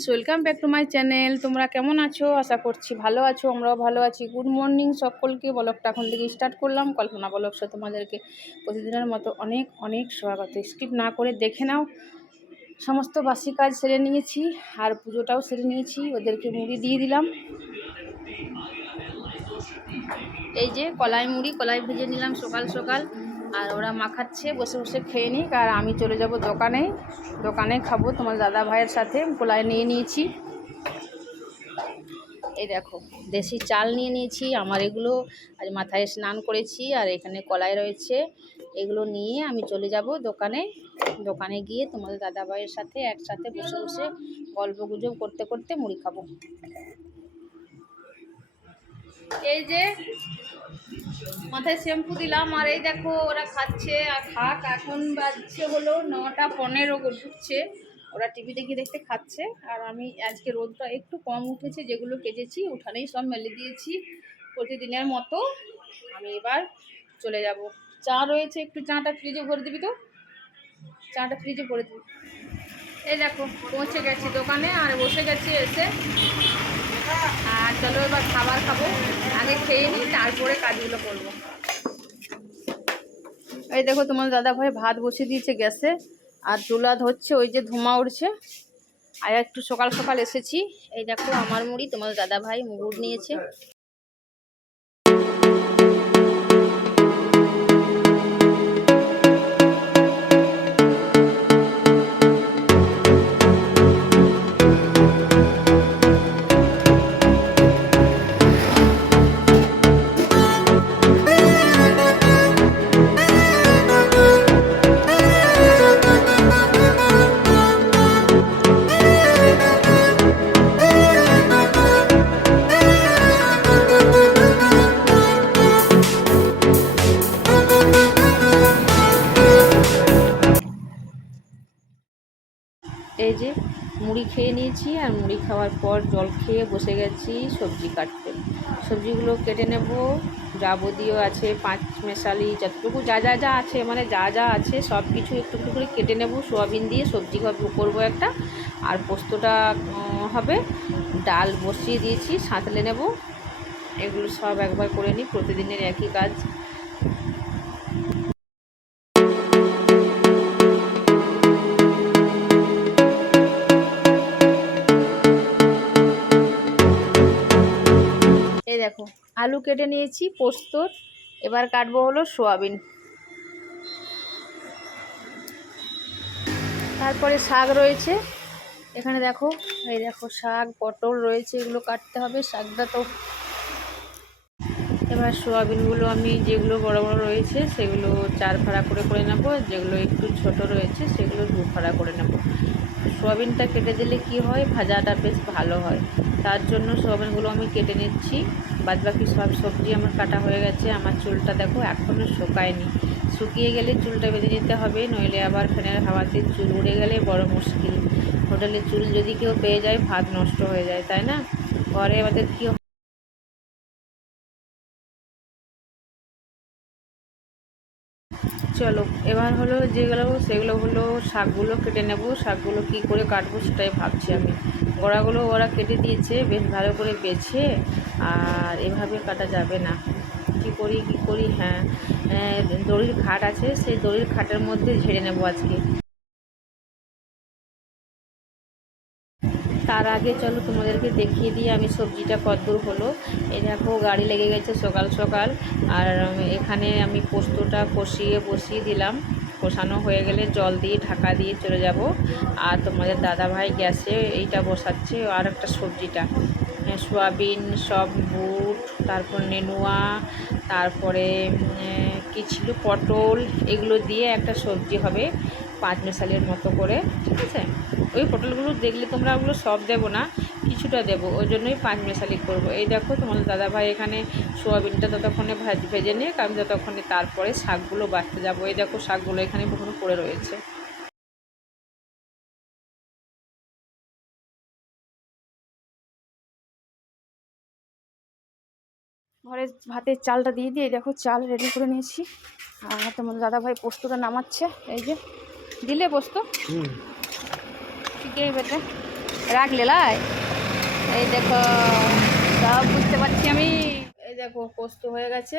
Friends welcome back to my channel তোমরা কেমন আছো? আশা করছি ভালো আছো, আমরাও ভালো আছি। গুড মর্নিং সকলকে। বলকটা এখন থেকে স্টার্ট করলাম। কল্পনা বলক সে তোমাদেরকে প্রতিদিনের মতো অনেক অনেক স্বাগত। স্কিপ না করে দেখে নাও। সমস্ত বাসি কাজ সেরে নিয়েছি আর পুজোটাও সেরে নিয়েছি। ওদেরকে মুড়ি দিয়ে দিলাম। এই যে কলাই মুড়ি, কলাই ভেজে নিলাম সকাল সকাল। আর ওরা মাখাচ্ছে, বসে বসে খেয়ে নিক। আর আমি চলে যাব দোকানে। দোকানে খাব তোমার দাদা ভাইয়ের সাথে। কলাই নিয়ে নিয়েছি। এই দেখো, দেশি চাল নিয়ে নিয়েছি। আমার এগুলো আজ মাথায় স্নান করেছি আর এখানে কলাই রয়েছে। এগুলো নিয়ে আমি চলে যাব দোকানে। দোকানে গিয়ে তোমাদের দাদা ভাইয়ের সাথে একসাথে বসে বসে গল্প গুজব করতে করতে মুড়ি খাব। এই যে মাথায় শ্যাম্পু দিলাম, আর এই দেখো ওরা খাচ্ছে আর খাক। এখন বাজছে হলো নটা পনেরো ঢুকছে। ওরা টিভি দেখে দেখতে খাচ্ছে। আর আমি আজকে রোদটা একটু কম উঠেছে, যেগুলো কেটেছি উঠানেই সব মেলে দিয়েছি প্রতিদিনের মতো। আমি এবার চলে যাব। চা রয়েছে, একটু চাটা ফ্রিজে ভরে দিবি তো? চাটা ফ্রিজে ভরে দিবি। এই দেখো, পৌঁছে গেছি দোকানে, আর বসে গেছি এসে আর চলো এবার খাবার খাব। আগে খেয়ে নিই, তারপরে কাজগুলো করব। এই দেখো, তোমার দাদা ভাই ভাত বসিয়ে দিয়েছে গ্যাসে, আর চুলা ধরছে ওই যে ধোঁয়া উঠছে আর একটু সকাল সকাল এসেছি। এই দেখো, আমার মুড়ি, তোমার দাদা ভাই মুড় নিয়েছে। এই যে মুড়ি খেয়ে নিয়েছি আর মুড়ি খাওয়ার পর জল খেয়ে বসে গেছি সবজি কাটতে। সবজিগুলো কেটে নেব। যাবতীয় আছে, পাঁচ মেশালি যতটুকু যা যা যা আছে মানে যা যা আছে সব কিছু একটু একটু করে কেটে নেব। সোয়াবিন দিয়ে সবজি করব একটা। আর পোস্তটা হবে ডাল বসিয়ে দিয়েছি, সাঁতলে নেব। এগুলো সব একবার করে নিই, প্রতিদিনের একই কাজ। দেখো, আলু কেটে নিয়েছি পোস্তর এবার কাটবো হলো সোয়াবিন। তারপরে শাক রয়েছে, এখানে দেখো, এই দেখো শাক, পটল রয়েছে, এগুলো কাটতে হবে, শাকটা তো। এবার সোয়াবিনগুলো আমি যেগুলো বড় বড় রয়েছে, সেগুলো চার ফাড়া করে করে নেব, যেগুলো একটু ছোট রয়েছে, সেগুলো দু ফাড়া করে নেব। সোয়াবিনটা কেটে দিলে কি হয়? ভাজাটা বেশ ভালো হয়। তার জন্য সোয়াবিনগুলো আমি কেটে নিচ্ছি। বাদবাকি সব সবজি আমার কাটা হয়ে গেছে। আমার চুলটা দেখো এখনও শুকায়নি। শুকিয়ে গেলে চুলটা বেঁধে নিতে হবে। নইলে আবার ফ্যানের হাওয়াতে চুল উড়ে গেলে বড় মুশকিল। হোটেলে চুল যদি কেউ পেয়ে যায়, ভাত নষ্ট হয়ে যায়, তাই না? ঘরে আমাদের কী চলো, এবার হলো যেগুলো সেগুলো হলো শাকগুলো কেটে নেব। শাকগুলো কি করে কাটবো সেটাই ভাবছি আমি। গোড়াগুলো ওরা কেটে দিয়েছে, বেশ ভালো করে বেছে, আর এভাবে কাটা যাবে না। কি করি কি করি হ্যাঁ। দড়ির খাট আছে, সেই দড়ির খাটের মধ্যে ঝেড়ে নেব আজকে। তার আগে চলো তোমাদেরকে দেখিয়ে দিই, আমি সবজিটা কতদূর হলো। এই দেখো, গাড়ি লেগে গেছে সকাল সকাল। আর এখানে আমি পোস্তটা কষিয়ে বসিয়ে দিলাম। কষানো হয়ে গেলে জল দিয়ে ঢাকা দিয়ে চলে যাব। আর তোমাদের দাদাভাই গ্যাসে এইটা বসাচ্ছে, আর একটা সবজিটা। সোয়াবিন, সব বুট, তারপর নেনুয়া, তারপরে কী ছিল? পটল, এগুলো দিয়ে একটা সবজি হবে। পাঁচ মেশালের মতো করে, ঠিক আছে? ওই পটলগুলো দেখলে তোমরা ওগুলো সব দেবো না, কিছুটা দেবো, ওই জন্যই পাঁচ মেশালি করব। এই দেখো, তোমাদের দাদাভাই এখানে সোয়াবিনটা ততক্ষণে ভাজ, ভেজে নিয়ে আমি ততক্ষণে তারপরে শাকগুলো বাঁচতে যাব। এই দেখো, শাকগুলো এখানে পুরো পড়ে রয়েছে। ঘরে ভাতের চালটা দিয়ে দিয়ে দেখো, চাল রেডি করে নিয়েছি। আর তোমার দাদাভাই পোস্তটা নামাচ্ছে, এই যে। দিলে পোস্ত ঠিকই বেটে। রাখলে লাই। এই দেখো, সব বুঝতে পারছি আমি। এই দেখো, পোস্ত হয়ে গেছে।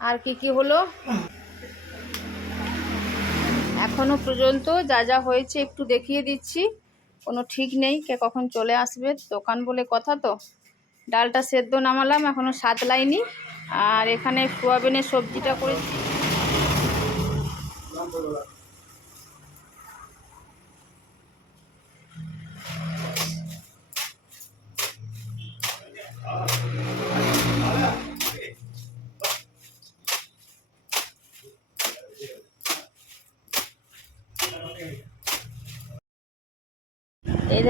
আর কি কি হলো? এখনও পর্যন্ত যা যা হয়েছে একটু দেখিয়ে দিচ্ছি। কোনো ঠিক নেই, কে কখন চলে আসবে, দোকান বলে কথা তো। ডালটা সেদ্ধ নামালাম, এখনও সাত লাইনি আর এখানে সোয়াবিনের সবজিটা করেছি।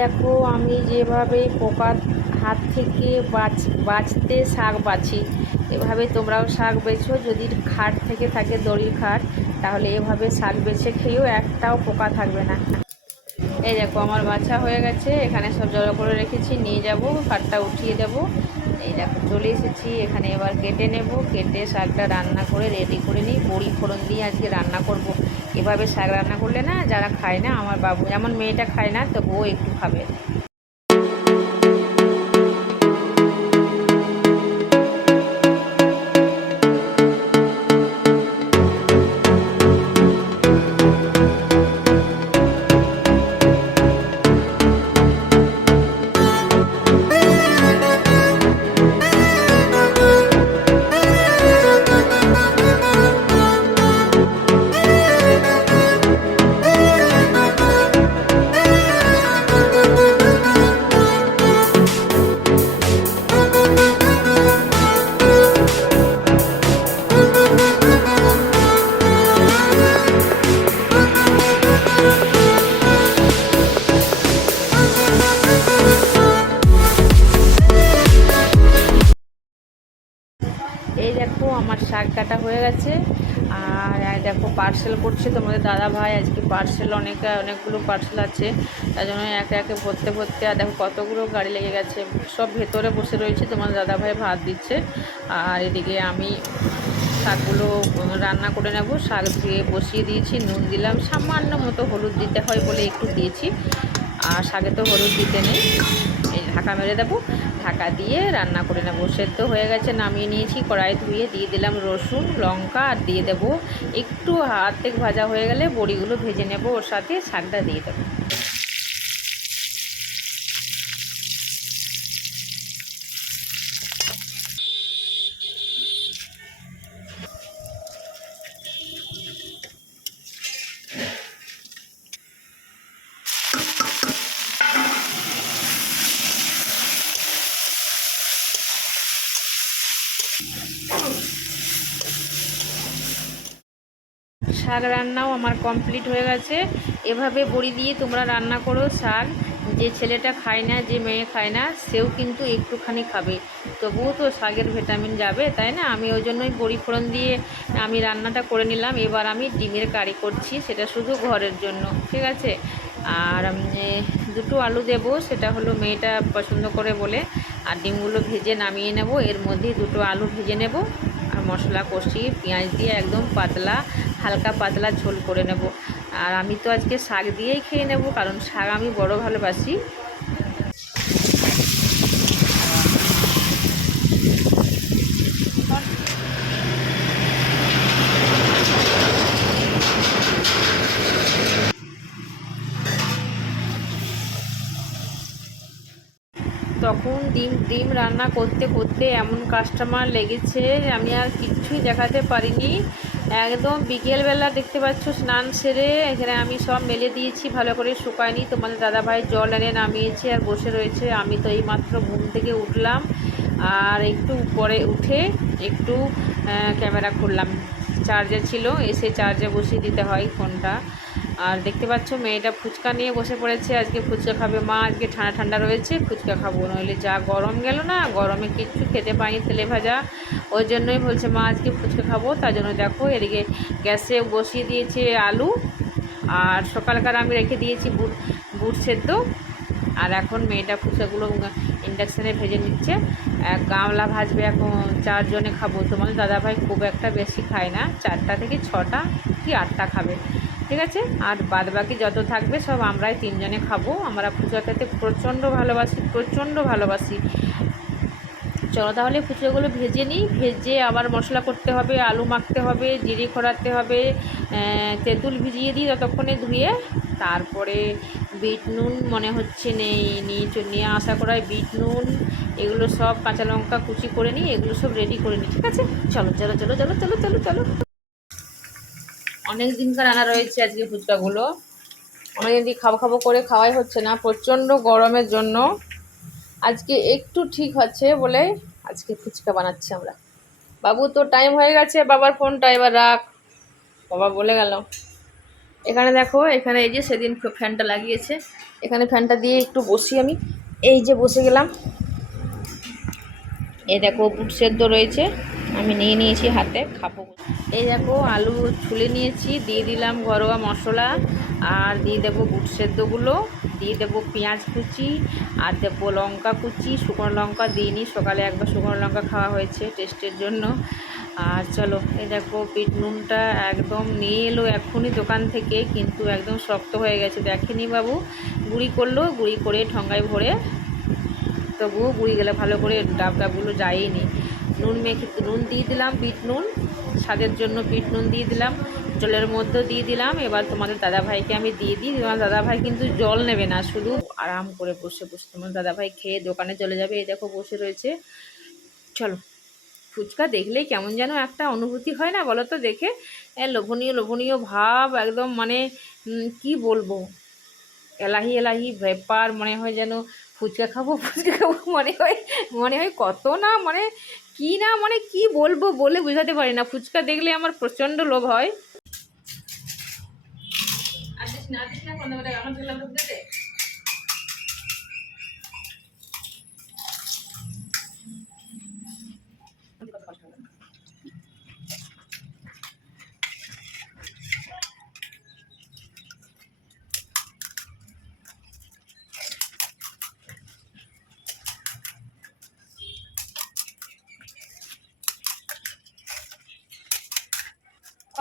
দেখো, আমি যেভাবে পোকার হাত থেকে বাঁচ, বাঁচতে শাক বাছি, এভাবে তোমরাও শাক বেছো। যদি খাট থেকে থাকে দড়ির খাট, তাহলে এভাবে শাক বেছে খেয়েও একটাও পোকা থাকবে না। এই দেখো, আমার বাছা হয়ে গেছে। এখানে সব জড়ো করে রেখেছি। নিয়ে যাব, খাটটা উঠিয়ে দেব। এই দেখো, চলে এসেছি। এখানে এবার কেটে নেব। কেটে শাকটা রান্না করে রেডি করে নিই। বড়ি ফোড়ন দিয়ে আজকে রান্না করব। এভাবে শাক রান্না করলে না, যারা খায় না, আমার বাবু, যেমন মেয়েটা খায় না, তবুও একটু খাবে। এই দেখো, আমার শাক কাটা হয়ে গেছে। আর দেখো পার্সেল করছে তোমাদের দাদা ভাই। আজকে পার্সেল অনেক অনেকগুলো পার্সেল আছে। তার জন্য একে একে ভরতে ভরতে, আর দেখো কতগুলো গাড়ি লেগে গেছে। সব ভেতরে বসে রয়েছে তোমার দাদা ভাই, ভাত দিচ্ছে। আর এদিকে আমি শাকগুলো রান্না করে নেব। শাক দিয়ে বসিয়ে দিয়েছি, নুন দিলাম। সামান্য মতো হলুদ দিতে হয় বলে একটু দিয়েছি। আর শাকে তো হলুদ দিতে নেই। এই ঢাকা মেরে দেবো। ঢাকা দিয়ে রান্না করে নেব। সেদ্ধ হয়ে গেছে, নামিয়ে নিয়েছি। কড়াই ধুয়ে দিয়ে দিলাম রসুন, লঙ্কা, আর দিয়ে দেবো একটু হাতেক ভাজা হয়ে গেলে বড়িগুলো ভেজে নেব। ওর সাথে শাকটা দিয়ে দেবো। শাক রান্নাও আমার কমপ্লিট হয়ে গেছে। এভাবে বড়ি দিয়ে তোমরা রান্না করো শাক। যে ছেলেটা খায় না, যে মেয়ে খায় না, সেও কিন্তু একটুখানি খাবে। তবুও তো শাকের ভিটামিন যাবে, তাই না? আমি ওই জন্যই বড়ি ফোড়ন দিয়ে আমি রান্নাটা করে নিলাম। এবার আমি ডিমের কারি করছি, সেটা শুধু ঘরের জন্য, ঠিক আছে? আর দুটো আলু দেব, সেটা হলো মেয়েটা পছন্দ করে বলে। আর ডিমগুলো ভেজে নামিয়ে নেব, এর মধ্যে দুটো আলু ভেজে নেব। মশলা কষি, পেঁয়াজ দিয়ে একদম পাতলা, হালকা পাতলা ঝোল করে নেব। আর আমি তো আজকে শাক দিয়েই খেয়ে নেব, কারণ শাক আমি বড় ভালোবাসি। তখন ডিম ডিম রান্না করতে করতে এমন কাস্টমার লেগেছে, আমি আর কিচ্ছুই দেখাতে পারিনি। একদম বিকেলবেলা দেখতে পাচ্ছ স্নান সেরে, এখানে আমি সব মেলে দিয়েছি, ভালো করে শুকায়নি। তোমাদের দাদাভাই জল এনে নামিয়েছে আর বসে রয়েছে। আমি তো এই মাত্র ঘুম থেকে উঠলাম আর একটু পরে উঠে একটু ক্যামেরা খুললাম। চার্জার ছিল, এসে চার্জে বসিয়ে দিতে হয় ফোনটা। আর দেখতে পাচ্ছ, মেয়েটা ফুচকা নিয়ে বসে পড়েছে। আজকে ফুচকা খাবে মা, আজকে ঠান্ডা ঠান্ডা রয়েছে, ফুচকা খাব। নইলে যা গরম গেল না, গরমে কিচ্ছু খেতে পাইনি তেলে ভাজা। ওই জন্যই বলছে, মা, আজকে ফুচকা খাব। তার জন্য দেখো, এদিকে গ্যাসে বসিয়ে দিয়েছে আলু। আর সকালকার আমি রেখে দিয়েছি বুট বুট সেদ্ধ। আর এখন মেয়েটা ফুচকাগুলো ইন্ডাকশানে ভেজে নিচ্ছে। গামলা ভাজবে এখন, চারজনে খাব। তোমাদের দাদাভাই খুব একটা বেশি খায় না, চারটা থেকে ছটা কি আটটা খাবে। ঠিক আছে? আর বাদ বাকি যত থাকবে সব আমরাই তিনজনে খাব। আমরা ফুচকা খেতে প্রচণ্ড ভালোবাসি প্রচণ্ড ভালোবাসি। চলো তাহলে ফুচকাগুলো ভেজে নিই। ভেজে আবার মশলা করতে হবে, আলু মাখতে হবে, জিরে খোড়াতে হবে তেঁতুল ভিজিয়ে দিই ততক্ষণে ধুয়ে। তারপরে বিট নুন, মনে হচ্ছে নেই, নিয়ে নিয়ে আসা করায় বিট নুন, এগুলো সব কাঁচা লঙ্কা কুচি করে নিই, এগুলো সব রেডি করে নিই, ঠিক আছে? চলো চলো চলো চলো চলো চলো চলো। অনেক দিনকার আনা রয়েছে আজকে ফুচকাগুলো। অনেকদিন দিয়ে খাব খাব করে খাওয়াই হচ্ছে না, প্রচণ্ড গরমের জন্য। আজকে একটু ঠিক হচ্ছে বলে আজকে ফুচকা বানাচ্ছি আমরা। বাবু তো টাইম হয়ে গেছে, বাবার ফোনটা এবার রাখ। বাবা বলে গেল। এখানে দেখো, এখানে এই যে সেদিন ফ্যানটা লাগিয়েছে। এখানে ফ্যানটা দিয়ে একটু বসি আমি। এই যে বসে গেলাম। এই দেখো, বুট সেদ্ধ রয়েছে। আমি নিয়ে নিয়েছি হাতে, খাব। এই দেখো, আলু ছুলে নিয়েছি, দিয়ে দিলাম ঘরোয়া মশলা, আর দিয়ে দেবো বুট সেদ্ধগুলো, দিয়ে দেবো পেঁয়াজ কুচি, আর দেবো লঙ্কা কুচি, শুকনো লঙ্কা দিইনি সকালে একবার শুকনো লঙ্কা খাওয়া হয়েছে টেস্টের জন্য। আর চলো, এই দেখো, বিট নুনটা একদম নিয়ে এলো এক্ষুনি দোকান থেকে, কিন্তু একদম শক্ত হয়ে গেছে। দেখেনি বাবু, গুঁড়ি করল, গুঁড়ি করে ঠঙ্গায় ভরে, তবুও গুঁড়ি গেলে ভালো করে ডাব ডাবগুলো যায়নি নুন মেখে, নুন দিয়ে দিলাম, বিট নুন। স্বাদের জন্য বিট নুন দিয়ে দিলাম। জলের মধ্যে দিয়ে দিলাম। এবার তোমাদের দাদাভাইকে আমি দিয়ে দিই। তোমার দাদাভাই কিন্তু জল নেবে না, শুধু আরাম করে বসে বসে তোমার দাদাভাই খেয়ে দোকানে চলে যাবে। এই দেখো বসে রয়েছে। চলো, ফুচকা দেখলেই কেমন যেন একটা অনুভূতি হয় না বলো তো দেখে? লোভনীয় লোভনীয় ভাব, একদম মানে কি বলব? এলাহি এলাহি, ব্যাপার মনে হয় যেন ফুচকা খাব ফুচকা খাব, মনে হয় মনে হয় কত না মানে কি না মানে কি বলব বলে বোঝাতে পারি না। ফুচকা দেখলে আমার প্রচণ্ড লোভ হয়।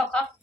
Cup.